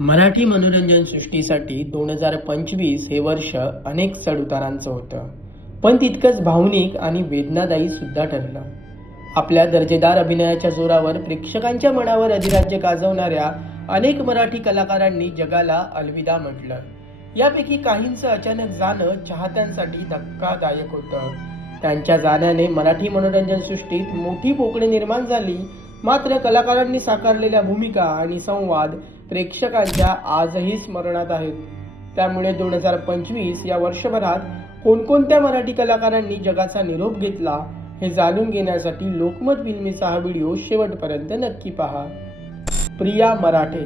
मराठी मनोरंजन सृष्टीसाठी 2025 हे वर्ष अनेक चढउतारांचं होतं, पण तितकंच भावनिक आणि वेदनादायी सुद्धा ठरलं. आपल्या दर्जेदार अभिनयाच्या जोरावर प्रेक्षकांच्या मनावर अधिराज्य गाजवणाऱ्या अनेक मराठी कलाकारांनी जगाला अलविदा म्हटलं. यापैकी काहींचं अचानक जाणं चाहत्यांसाठी धक्कादायक होतं. त्यांच्या जाण्याने मराठी मनोरंजन सृष्टीत मोठी पोकळी निर्माण झाली. मात्र कलाकारांनी साकारलेल्या भूमिका आणि संवाद प्रेक्षकांच्या आजही स्मरणात आहेत. त्यामुळे 2025 या वर्षभरात कोणकोणत्या मराठी कलाकारांनी जगाचा निरोप घेतला हे जाणून घेण्यासाठी लोकमत फिल्मीचा हा व्हिडिओ शेवटपर्यंत नक्की पहा. प्रिया मराठे.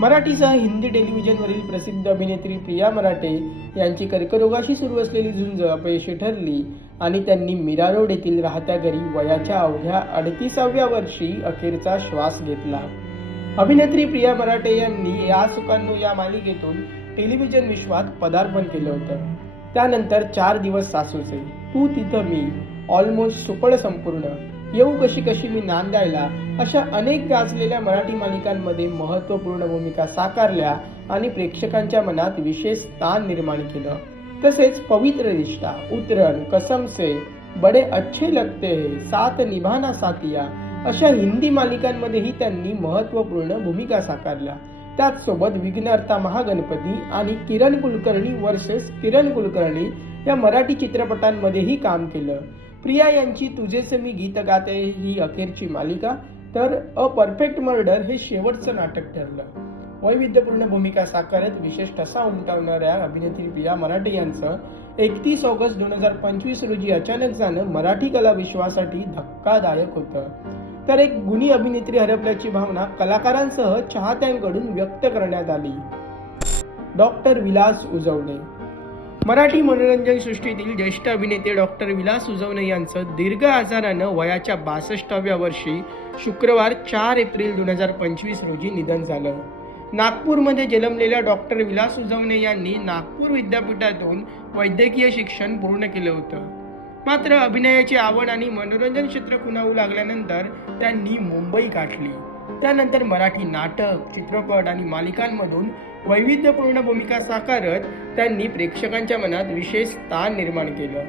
मराठीसह हिंदी टेलिव्हिजनवरील प्रसिद्ध अभिनेत्री प्रिया मराठे यांची कर्करोगाशी सुरू असलेली झुंज अपयशी ठरली आणि त्यांनी मीरा रोड येथील राहत्या घरी वयाच्या अवघ्या 38व्या वर्षी अखेरचा श्वास घेतला. अभिनेत्री प्रिया मराठे यांनी या सुकांनो या मालिकेतून टेलिव्हिजन विश्वात पदार्पण केलं होतं. त्यानंतर 4 दिवस सासूचे, तू तिथं मी, ऑलमोस्ट सुपड संपूर्ण, येऊ कशी कशी मी नांदायला अशा अनेक गाजलेल्या मराठी मालिकांमध्ये महत्त्वपूर्ण भूमिका साकारल्या आणि प्रेक्षकांच्या मनात विशेष स्थान निर्माण केलं. तसेच पवित्र रिश्ता, उतरण, कसम से, बडे अच्छे लगते है, साथ निभाना साथिया अशा हिंदी मालिकांमध्येही त्यांनी महत्त्वपूर्ण भूमिका साकारल्या. त्याचसोबत विघ्नहर्ता महागणपती आणि किरण कुलकर्णी वर्सेस किरण कुलकर्णी या मराठी चित्रपटांमध्येही काम केलं. प्रिया यांची तुझेसे मी गीत गाते ही अखेरची मालिका, तर अ परफेक्ट मर्डर हे शेवटचं नाटक ठरलं. वैविध्यपूर्ण भूमिका साकारत विशेष ठसा उमटवणाऱ्या अभिनेत्री प्रिया मराठे यांचं 31 ऑगस्ट 2025 रोजी अचानक जाणं मराठी कला विश्वासाठी धक्कादायक होतं. तर एक गुणी अभिनेत्री हरपल्याची भावना कलाकारांसह चाहत्यांकडून व्यक्त करण्यात आली. डॉक्टर विलास उजवणे. मराठी मनोरंजन सृष्टीतील ज्येष्ठ अभिनेते डॉक्टर विलास उजवणे यांचं दीर्घ आजारानं वयाच्या 62व्या वर्षी शुक्रवार 4 एप्रिल 2025 रोजी निधन झालं. नागपूरमध्ये जन्मलेल्या डॉक्टर विलास उजवणे यांनी नागपूर विद्यापीठातून वैद्यकीय शिक्षण पूर्ण केलं होतं. मात्र अभिनयाची आवड आणि मनोरंजन क्षेत्र खुणावू लागल्यानंतर त्यांनी मुंबई गाठली. त्यानंतर मराठी नाटक, चित्रपट आणि मालिकांमधून वैविध्यपूर्ण भूमिका साकारत त्यांनी प्रेक्षकांच्या मनात विशेष स्थान निर्माण केलं.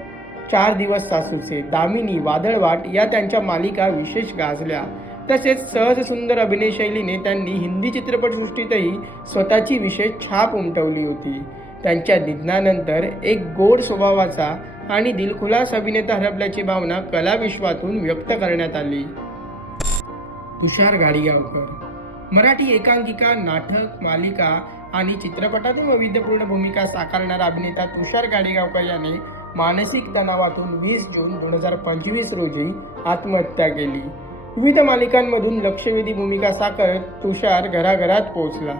4 दिवस सासूचे, दामिनी, वादळवाट या त्यांच्या मालिका विशेष गाजल्या. तसेच सहज सुंदर अभिनय शैलीने त्यांनी हिंदी चित्रपटसृष्टीतही स्वतःची विशेष छाप उमटवली होती. त्यांच्या निधनानंतर एक गोड स्वभावाचा आणि दिलखुलास अभिनेता हरपल्याची भावना कला विश्वातून व्यक्त करण्यात आली. तुषार गाडगीळकर. मराठी एकांकिका, नाटक, मालिका आणि चित्रपटातून वैविध्यपूर्ण भूमिका साकारणारा अभिनेता तुषार गाडगीळकर याने मानसिक तणावातून 20 जून 2025 रोजी आत्महत्या केली. विविध मालिकांमधून लक्षवेधी भूमिका साकारत तुषार घराघरात पोहोचला.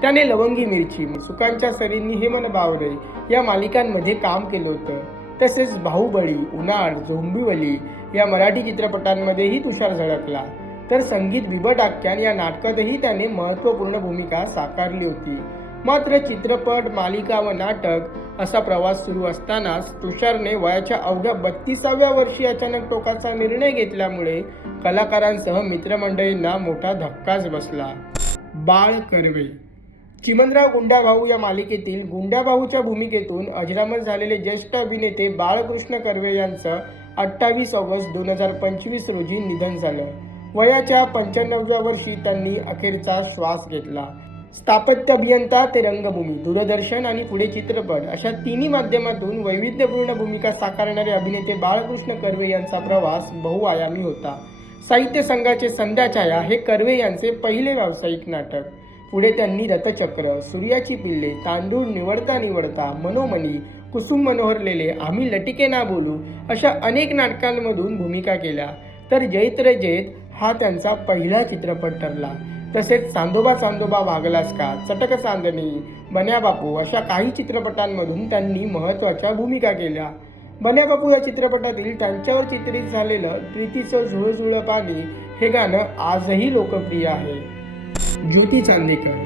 त्याने लवंगी मिरची, सुकांच्या सरींनी हे मन बावरे या मालिकांमध्ये काम केलं होतं. तसेच बाहुबली, उन्हाळ, झोंबिवली या मराठी चित्रपटांमध्येही तुषार झळकला. तर संगीत बिबट आख्यान या नाटकातही त्याने महत्त्वपूर्ण भूमिका साकारली होती. मात्र चित्रपट, मालिका व नाटक असा प्रवास सुरू असतानाच तुषारने वयाच्या अवघ्या 32व्या वर्षी अचानक टोकाचा निर्णय घेतल्यामुळे कलाकारांसह मित्रमंडळींना मोठा धक्काच बसला. बाळ कर्वे. चिमणराव गुंडाभाऊ या मालिकेतील गुंडाभाऊच्या भूमिकेतून अजरामर झालेले ज्येष्ठ अभिनेते बाळकृष्ण कर्वे यांचं 28 ऑगस्ट 2025 रोजी निधन झालं. वयाच्या 95व्या वर्षी त्यांनी अखेरचा श्वास घेतला. स्थापत्य अभियंता ते रंगभूमी, दूरदर्शन आणि पुढे चित्रपट अशा तिन्ही माध्यमातून वैविध्यपूर्ण भूमिका साकारणारे अभिनेते बाळकृष्ण कर्वे यांचा प्रवास बहुआयामी होता. साहित्य संघाचे संध्याछाया हे कर्वे यांचे पहिले व्यावसायिक नाटक. पुढे त्यांनी रथचक्र, सूर्याची पिल्ले, तांदूळ निवडता निवडता, मनोमनी, कुसुम मनोहरलेले, आम्ही लटिके ना बोलू अशा अनेक नाटकांमधून भूमिका केल्या. तर जैत रे जैत हा त्यांचा पहिला चित्रपट ठरला. तसेच चांदोबा चांदोबा वागलास का, चटक चांदणी, बन्या बापू अशा काही चित्रपटांमधून त्यांनी महत्त्वाच्या भूमिका केल्या. बन्या बापू या चित्रपटातील त्यांच्यावर चित्रित झालेलं प्रीतीचं झुळझुळ पाणी हे गाणं आजही लोकप्रिय आहे. ज्योती चांदेकर.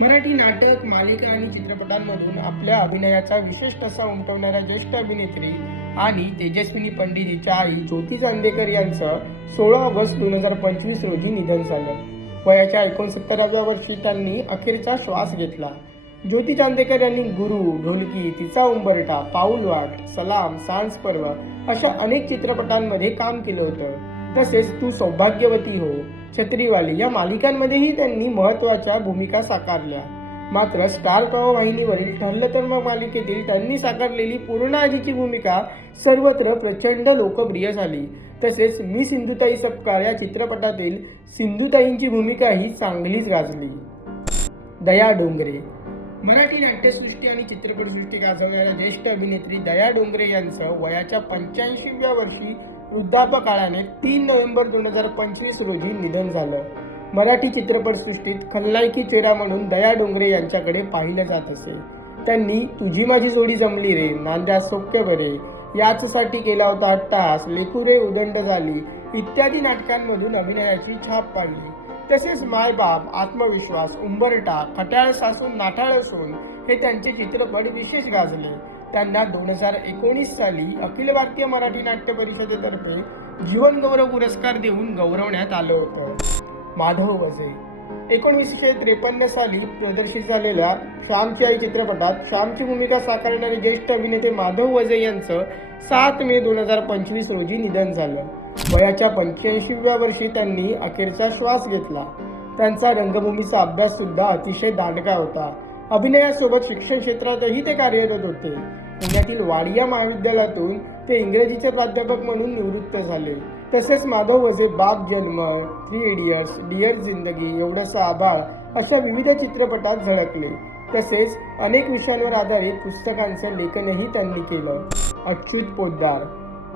मराठी नाटक, मालिका आणि चित्रपटांमधून आपल्या अभिनयाचा विशेष ठसा उमटवणाऱ्या ज्येष्ठ अभिनेत्री आणि तेजस्विनी पंडित हिच्या आई ज्योती चांदेकर यांचं 16 ऑगस्ट 2025 रोजी निधन झालं. वयाच्या 69व्या वर्षी त्यांनी अखेरचा श्वास घेतला. ज्योती चांदेकर यांनी गुरु, ढोलकी, तिचा उंबरठा, पाऊलवाट, सलाम, सांज पर्व अशा अनेक चित्रपटांमध्ये काम केलं होतं. तसेच तू सौभाग्यवती हो, छत्रीवाली या मालिकांमध्येही त्यांनी महत्त्वाच्या भूमिका साकारल्या. मात्र स्टार प्रवाह वाहिनीवरील ठरलं तर मग मालिकेतील त्यांनी साकारलेली पूर्णाजीची भूमिका सर्वत्र प्रचंड लोकप्रिय झाली. तसेच मी सिंधुताई सपकाळ या चित्रपटातील सिंधुताईंची भूमिकाही चांगलीच गाजली. दया डोंगरे. मराठी नाट्यसृष्टी आणि चित्रपटसृष्टी गाजवणाऱ्या ज्येष्ठ अभिनेत्री दया डोंगरे यांचं वयाच्या 85व्या वर्षी वृद्धापकाळाने 3 नोव्हेंबर 2025 रोजी निधन झालं. मराठी चित्रपटसृष्टीत खलनायकी चेहरा म्हणून दया डोंगरे यांच्याकडे पाहिलं जात असे. त्यांनी तुझी माझी जोडी जमली रे, नांद्या सौख्य बरे, याचसाठी केला होता अट्टाहास, लेकुरे उदंड झाली इत्यादी नाटकांमधून अभिनयाची छाप पाडली. तसेच मायबाप, आत्मविश्वास, उंबरठा, खट्याळ सासून नाठाळ सोन हे त्यांचे चित्रपट विशेष गाजले. त्यांना 2019 साली अखिल भारतीय मराठी नाट्य परिषदेतर्फे जीवन गौरव पुरस्कार देऊन गौरवण्यात आलं होतं. माधव वजे. 1953 साली प्रदर्शित झालेल्या श्यामची आई चित्रपटात श्यामची भूमिका साकारणारे ज्येष्ठ अभिनेते माधव वजे यांचं 7 मे 2025 रोजी निधन झालं. वयाच्या 85व्या वर्षी त्यांनी अखेरचा श्वास घेतला. त्यांचा रंगभूमीचा अभ्यास सुद्धा अतिशय दांडगा होता. अभिनयासोबत शिक्षण क्षेत्रातही ते कार्यरत होते. पुण्यातील वाडिया महाविद्यालयातून ते इंग्रजीचे प्राध्यापक म्हणून निवृत्त झाले. तसेच माधव वजे बाप जन्म, 3 इडियट्स, डिअर जिंदगी, एवढंसं आभाळ अशा विविध चित्रपटात झळकले. तसेच अनेक विषयांवर आधारित पुस्तकांचं लेखनही त्यांनी केलं. अच्युत पोद्दार.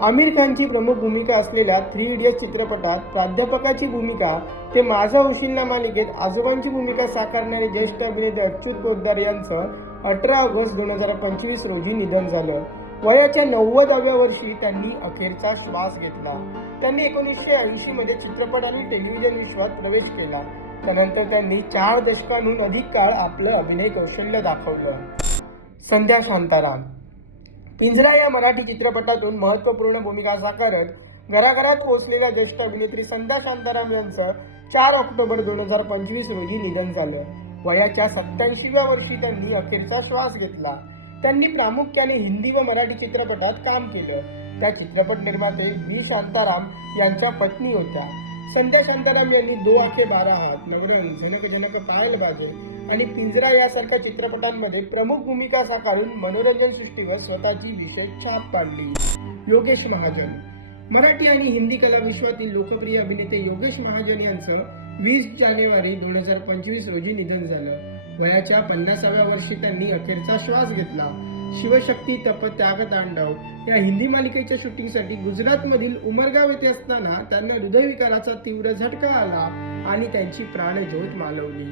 आमिर खानची प्रमुख भूमिका असलेल्या 3 इडियट्स चित्रपटात प्राध्यापकाची भूमिका ते माझा होशील ना मालिकेत आजोबांची भूमिका साकारणारे ज्येष्ठ अभिनेते अच्युत पोद्दार यांचं 18 ऑगस्ट 2025 रोजी निधन झालं. वयाच्या 90व्या वर्षी त्यांनी अखेरचा श्वास घेतला. त्यांनी 1980 मध्ये चित्रपट आणि टेलिव्हिजन विश्वात प्रवेश केला. त्यानंतर त्यांनी 4 दशकांहून अधिक काळ आपलं अभिनय कौशल्य दाखवलं. संध्या शांताराम. पिंजरा या मराठी चित्रपटातून महत्त्वपूर्ण भूमिका साकारत घराघरात पोहोचलेल्या ज्येष्ठ अभिनेत्री संध्या शांताराम यांचं 4 ऑक्टोबर 2025 रोजी निधन झालं. वयाच्या 87व्या वर्षी त्यांनी अखेरचा श्वास घेतला. त्यांनी प्रामुख्याने हिंदी व मराठी चित्रपटात काम केलं. त्या चित्रपट निर्माते व्ही शांताराम यांच्या पत्नी होत्या. संध्या शांताराम यांनी 2 आंखें 12 हात, नवरंग, झनक झनक पायल बाजे आणि पिंजरा यासारख्या चित्रपटांमध्ये प्रमुख भूमिका साकारून मनोरंजन सृष्टीवर स्वतःची विशेष छाप पाडली. योगेश महाजन. मराठी आणि हिंदी कला विश्वातील लोकप्रिय अभिनेते योगेश महाजन यांचं 20 जानेवारी 2025 रोजी निधन झालं. वयाच्या 50व्या वर्षी त्यांनी अखेरचा श्वास घेतला. शिवशक्ती तप त्याग तांडव या हिंदी मालिकेच्या शूटिंगसाठी गुजरातमधील उमरगाव येथे असताना त्यांना हृदयविकाराचा तीव्र झटका आला आणि त्यांची प्राणज्योत मालवली.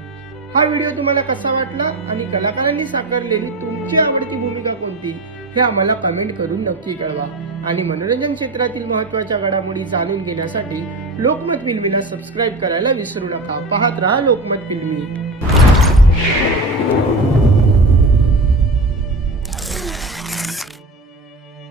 हा व्हिडिओ तुम्हाला कसा वाटला आणि कलाकारांनी साकारलेली तुमची आवडती भूमिका कोणती हे आम्हाला कमेंट करून नक्की कळवा. आणि मनोरंजन क्षेत्रातील महत्त्वाच्या घडामोडी जाणून घेण्यासाठी लोकमत फिल्मीला सबस्क्राईब करायला विसरू नका. पाहत रहा लोकमत फिल्मी.